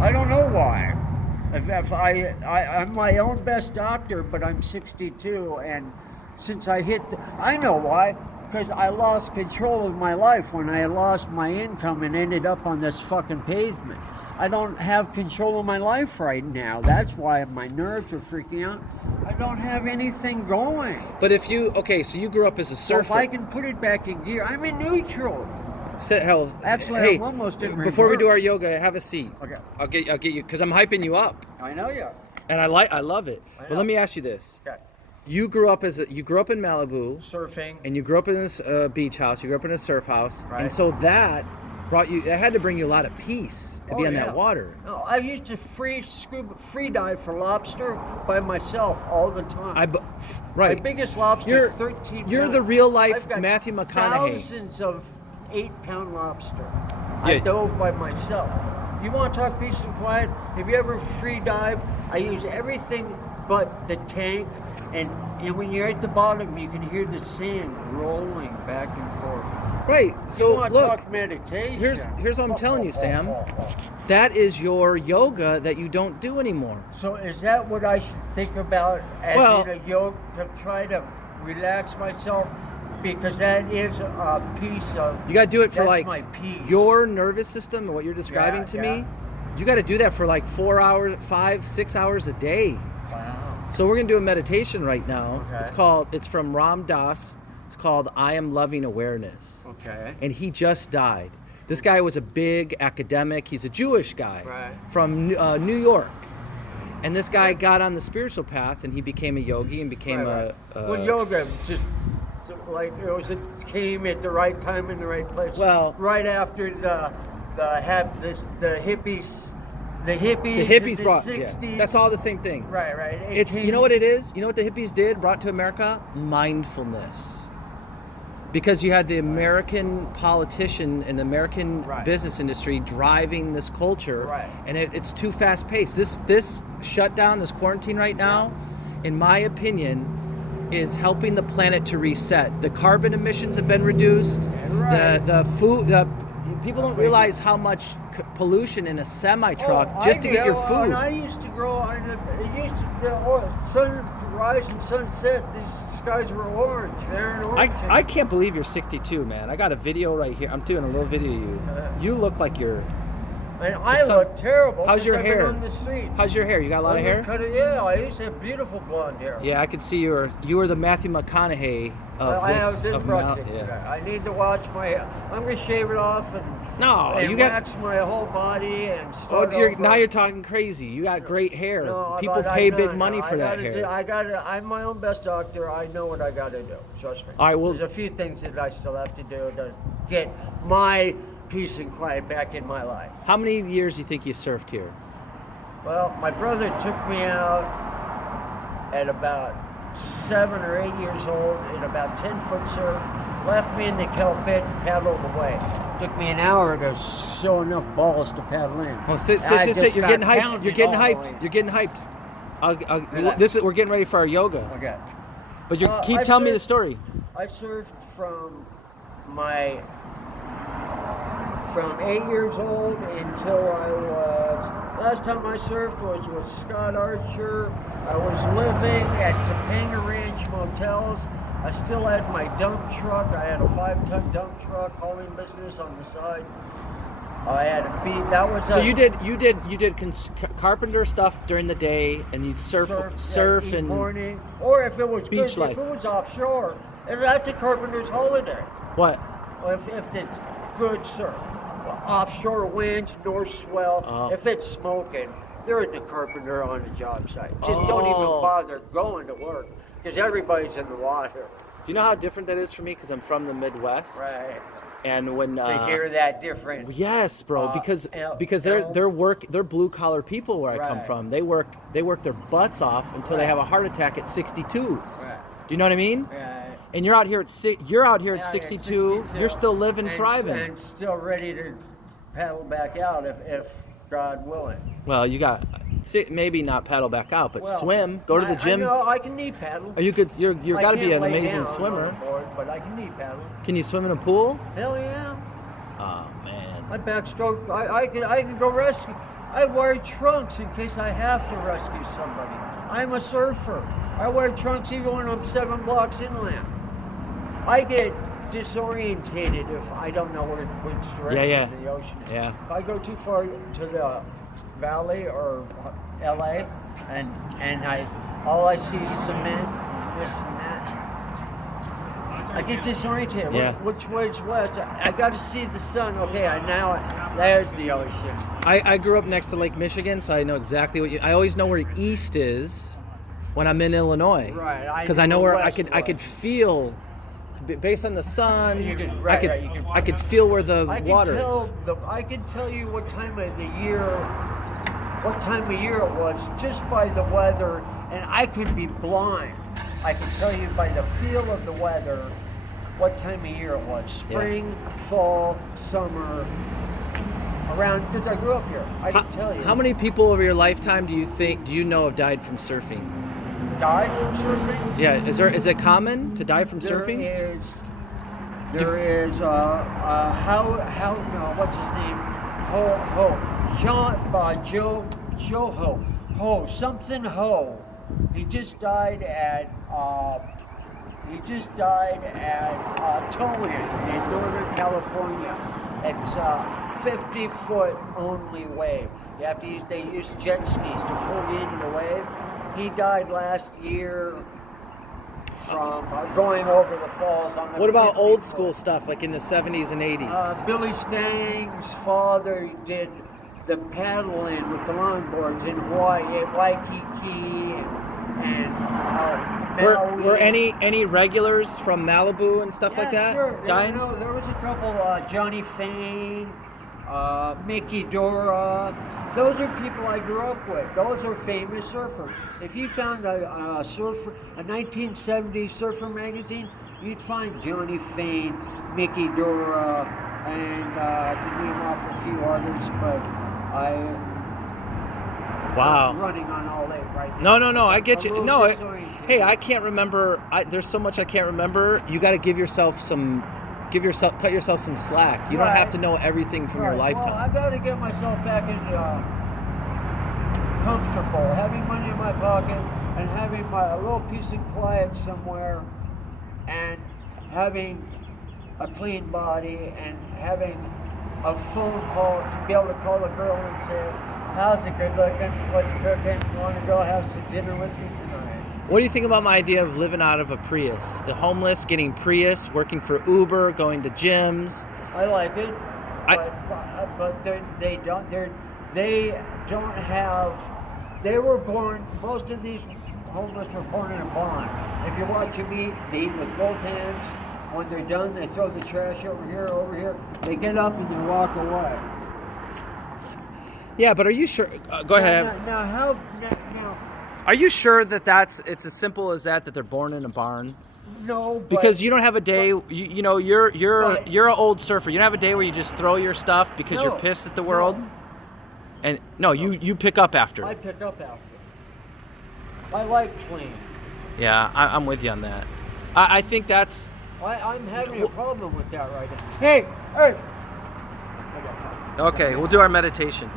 I don't know why. If I'm my own best doctor, but I'm 62, and since I I know why. Because I lost control of my life when I lost my income and ended up on this fucking pavement. I don't have control of my life right now. That's why my nerves are freaking out. I don't have anything going. But if you, okay, so you grew up as a surfer. So if I can put it back in gear, I'm in neutral. Hell, Actually, hey, I'm almost in reverse. Before we do our yoga, have a seat. Okay. I'll get you, because I'm hyping you up. I know you. And I love it. But let me ask you this. Okay. You grew up in Malibu, Surfing, and you grew up in this beach house. You grew up in a surf house, right. And so that had to bring you a lot of peace to be on that water. No, I used to free dive for lobster by myself all the time. Right. My biggest lobster, 13 pounds. You're the real life I've got Matthew McConaughey. Thousands of 8-pound lobster. I dove by myself. You want to talk peace and quiet? Have you ever free dive? I use everything but the tank. And when you're at the bottom, you can hear the sand rolling back and forth. Right. So you want to talk meditation? Here's what I'm telling you, Sam. That is your yoga that you don't do anymore. So is that what I should think about as in a yoga to try to relax myself? Because that is a piece of. You got to do it for like my peace. Your nervous system and what you're describing to me. You got to do that for like 4 hours, 5-6 hours a day. Wow. So we're gonna do a meditation right now. Okay. It's from Ram Dass. It's called I Am Loving Awareness. Okay. And he just died. This guy was a big academic. He's a Jewish guy from New York. And this guy got on the spiritual path, and he became a yogi and became well, yoga just like it came at the right time in the right place. Well, right after the hippies. The hippies brought 60s. That's all the same thing. Right. It's you know what it is? You know what the hippies brought to America? Mindfulness. Because you had the American politician and the American business industry driving this culture, and it's too fast paced. This shutdown, this quarantine right now, in my opinion, is helping the planet to reset. The carbon emissions have been reduced. The food. People don't realize how much pollution in a semi-truck just to get your food. And I used to grow on the sunrise and sunset. These skies were orange. They're in orange. I can't believe you're 62, man. I got a video right here. I'm doing a little video of you. You look like you're. And I look terrible. How's your hair? On the street. How's your hair? You got a lot of hair? I used to have beautiful blonde hair. Yeah, I could see you were the Matthew McConaughey of I need to watch I'm gonna shave it off and wax my whole body and start over. Now you're talking crazy. You got great hair. People pay big money for that hair. I'm my own best doctor. I know what I gotta do. Trust me. All right, well, there's a few things that I still have to do to get my peace and quiet back in my life. How many years do you think you surfed here? Well, my brother took me out at about 7 or 8 years old in about 10-foot surf, left me in the kelp pit and paddled away. Took me an hour to show enough balls to paddle in. Oh, sit. You're getting hyped. You're getting hyped. You're getting hyped. We're getting ready for our yoga. Okay. But keep telling me the story. I surfed from 8 years old until last time I surfed was with Scott Archer. I was living at Topanga Ranch Motels. I still had my dump truck. I had a 5-ton dump truck, hauling business on the side. I had a beat. That was so you did carpenter stuff during the day, and you'd surf and morning, or if it was beach good, life. If it was offshore, and that's a carpenter's holiday. What? If it's good surf. Offshore winds, north swell. If it's smoking, there isn't a carpenter on a job site. Just don't even bother going to work because everybody's in the water. Do you know how different that is for me? Because I'm from the Midwest. Right. And when to hear that different. Yes, bro. Because they're blue collar people where I come from. They work their butts off until they have a heart attack at 62. Right. Do you know what I mean? Right. And you're out here at 62. You're still living, thriving, and still ready to paddle back out if God willing. Well, you got maybe not paddle back out, but swim. Go to the gym. I know I can knee paddle. Are you good? You're got to be an amazing swimmer. Board, but I can knee paddle. Can you swim in a pool? Hell yeah. Oh man. My backstroke. I can go rescue. I wear trunks in case I have to rescue somebody. I'm a surfer. I wear trunks even when I'm 7 blocks inland. I get disorientated if I don't know which direction the ocean is. Yeah. If I go too far to the valley or LA and all I see is cement, this and that, I get disoriented. Yeah. Which way is west? I got to see the sun. Okay, there's the ocean. I grew up next to Lake Michigan, so I know exactly I always know where east is when I'm in Illinois. Right. Because I know where I could feel, based on the sun, I could feel where the water is. I can tell you what time of year it was just by the weather, and I could be blind. I can tell you by the feel of the weather what time of year it was. Spring, fall, summer, around, because I grew up here. I can tell you. How many people over your lifetime do you know have died from surfing? Died from surfing? Yeah, is it common to die from surfing? There is what's his name? Ho. He just died at Tollian in Northern California. It's 50-foot only wave. They use jet skis to pull you into the wave. He died last year from going over the falls on the. What about old school stuff like in the 70s and 80s? Billy Stang's father did the paddling with the longboards in Hawaii, Waikiki, and were any regulars from Malibu and stuff like that dying? There was a couple. Johnny Fain, Mickey Dora. Those are people I grew up with. Those are famous surfers. If you found a 1970s surfer magazine, you'd find Johnny Fain, Mickey Dora, and I can name off a few others, but I'm running on all eight right now. No, I get you. No, hey, I can't remember. There's so much I can't remember. You got to cut yourself some slack. You don't have to know everything from your lifetime. Well, I got to get myself back into comfortable, having money in my pocket, and having a little peace and quiet somewhere, and having a clean body, and having a phone call to be able to call a girl and say, "How's it? Good looking? What's cooking? Want to go have some dinner with me tonight?" What do you think about my idea of living out of a Prius? The homeless getting Prius, working for Uber, going to gyms. I like it, but they don't have. They were born. Most of these homeless were born in a barn. If you watch them eat, they eat with both hands. When they're done, they throw the trash over here. They get up and they walk away. Yeah, but are you sure? Go ahead. Now, are you sure that it's as simple as that they're born in a barn? No, because you don't have a day. You're an old surfer. You don't have a day where you just throw your stuff because you're pissed at the world. And you pick up after. I pick up after. I like clean. Yeah, I'm with you on that. I think that's. I'm having a problem with that right now. Hey! Okay, we'll do our meditation.